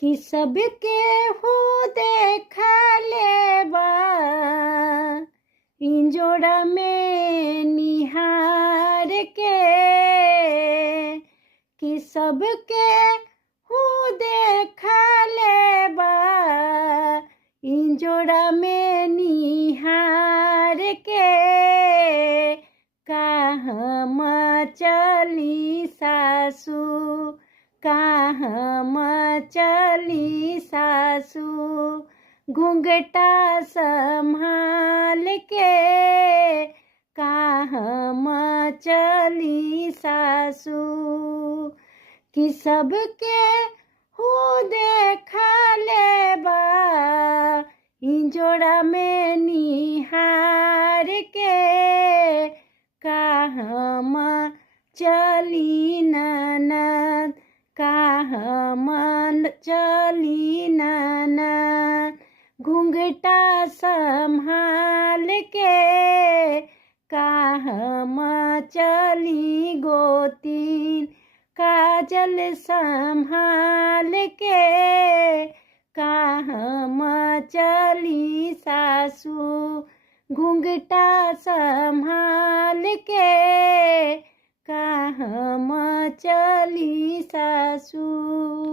कि सबके हो देखा लेबा इंजोड़ा में निहार के, कि सबके हो देखा लेबा इंजोड़ा में निहार के, कहाँ चली सासू कहाँ चली सासू घूंघटा संभाल के, कहाँ चली सासू कि सबके हो देखा लेबा इंजोड़ा में निहार के, कहाँ चली ननद कहाँ चली ननद घूंघटा संभाल के, कहाँ चली गोतीन काजल संभाल के, कहाँ चली सासू घूंघटा संभाल के, कहाँ चली सासू।